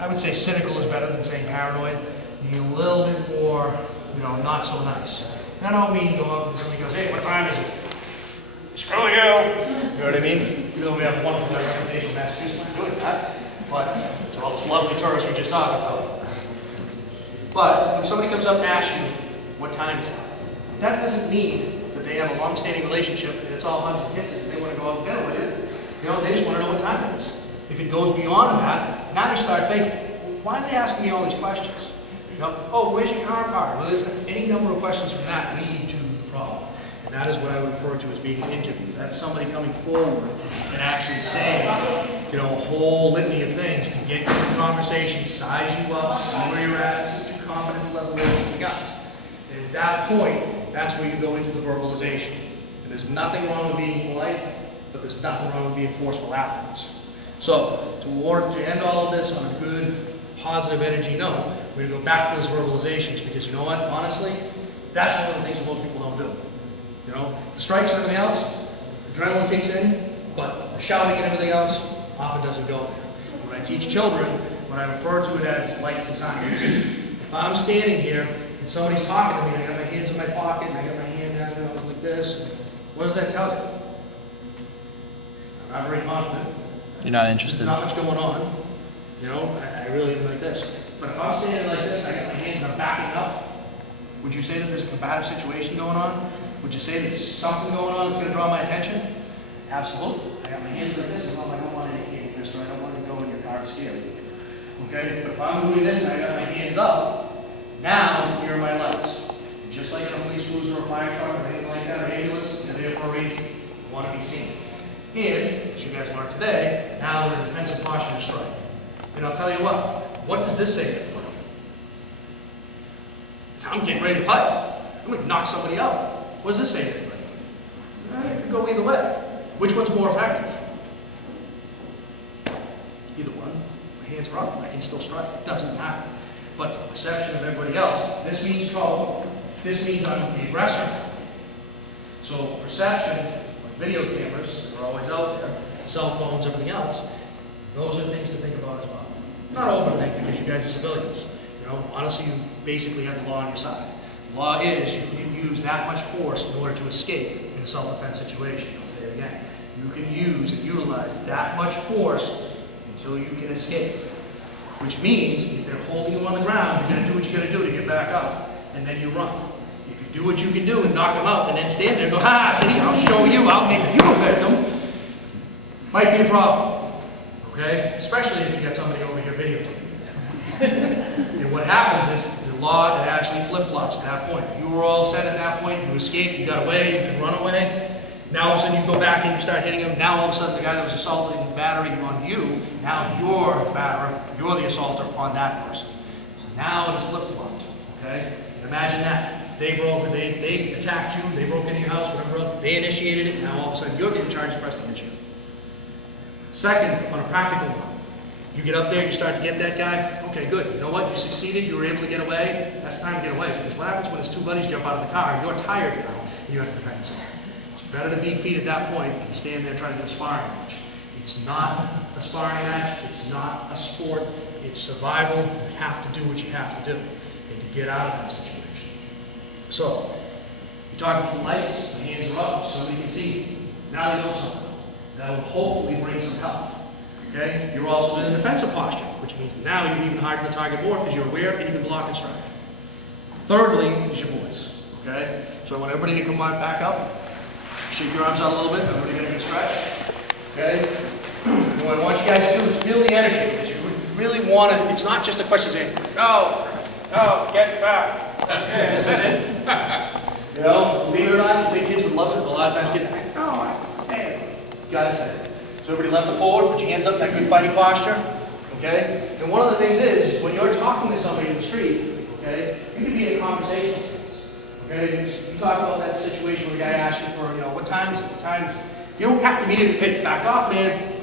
I would say cynical is better than saying paranoid. Being a little bit more, not so nice. And I don't mean go up and somebody goes, hey, what time is it? Screw you! You know what I mean? Even though we have a wonderful reputation in Massachusetts for doing that. But to all those lovely tourists we just talked about. But when somebody comes up and asks you, what time is it? That doesn't mean that they have a long-standing relationship and it's all hugs and kisses and they want to go out to dinner with you. They just want to know what time it is. If it goes beyond that, now you start thinking, why are they asking me all these questions? Oh, where's your car parked? Well, there's any number of questions from that lead to the problem. And that is what I would refer to as being an interview. That's somebody coming forward and actually saying, a whole litany of things to get you the conversation, size you up, see where you're at, see what your confidence level is, you got. And at that point, that's where you go into the verbalization. And there's nothing wrong with being polite, but there's nothing wrong with being forceful afterwards. So, to end all of this on a good, positive energy note, we're going to go back to those verbalizations because you know what, honestly, that's one of the things that most people don't do. The strikes and everything else, adrenaline kicks in, but the shouting and everything else often doesn't go there. When I teach children, what I refer to it as lights and signs. If I'm standing here and somebody's talking to me, I got my hands in my pocket, and I got my hand down like this, what does that tell you? I'm not very confident. You're not interested. There's not much going on. I really am like this. But if I'm standing like this, I got my hands, I'm backing up, would you say that there's a combative situation going on? Would you say that there's something going on that's going to draw my attention? Absolutely. I got my hands like this, and I don't want to indicate this, or I don't want to go in your car scared. Okay? But if I'm doing this and I got my hands up, now here are my lights. And just like in a police cruiser or a fire truck or anything like that, or ambulance, they're there for a reason. They want to be seen. And, as you guys learned today, now they're in defensive posture to strike. And I'll tell you what does this say to everybody? I'm getting ready to fight. I'm going to knock somebody out. What does this say to everybody? It could go either way. Which one's more effective? Either one. My hands are up. I can still strike. It doesn't matter. But the perception of everybody else, this means trouble. This means I'm the aggressor. So perception, like video cameras, they're always out there, cell phones, everything else, those are things to think about as well. Not overthink because you guys are civilians. Honestly, you basically have the law on your side. The law is you can use that much force in order to escape in a self-defense situation. I'll say it again. You can use and utilize that much force until you can escape. Which means if they're holding you on the ground, you're going to do what you got to do to get back up, and then you run. If you do what you can do and knock them out, and then stand there and go, ha, see, I'll show you, I'll make you a victim, might be a problem. Okay? Especially if you got somebody over here videotaping. And what happens is the law, it actually flip-flops at that point. You were all set at that point, you escaped, you got away, you can run away. Now all of a sudden you go back and you start hitting him. Now all of a sudden the guy that was assaulting and battering on you, now you're the batterer, you're the assaulter on that person. So now it is flip-flopped. Okay? And imagine that. They attacked you, they broke into your house, whatever else, they initiated it, now all of a sudden you're getting charged pressed against you. Second, on a practical one. You get up there, you start to get that guy, okay, good. You know what? You succeeded, you were able to get away. That's time to get away. Because what happens when his two buddies jump out of the car? You're tired now, and you have to defend yourself. It's better to be feet at that point than stand there trying to do a sparring match. It's not a sparring match, it's not a sport, it's survival. You have to do what you have to do and to get out of that situation. So, you talk about the lights, my hands are up, somebody can see me. Now they know something. That will hopefully bring some help. Okay? You're also in a defensive posture, which means now you're even harder to target more because you're aware and you can block and strike. Thirdly is your voice. Okay? So I want everybody to come back up. Shake your arms out a little bit. Everybody get a good stretch. Okay? And what I want you guys to do is feel the energy. Because you really want to, it's not just a question saying, go, get back. Okay, said it. Believe it or not, big kids would love it. A lot of times kids are like, no, I say it. You gotta say it. So everybody left it forward, put your hands up in that good fighting posture, okay? And one of the things is when you're talking to somebody in the street, okay, you can be in a conversational sense, okay? You talk about that situation where the guy asks you for, what time is it, what time is it? You don't have to immediately pick back up, man.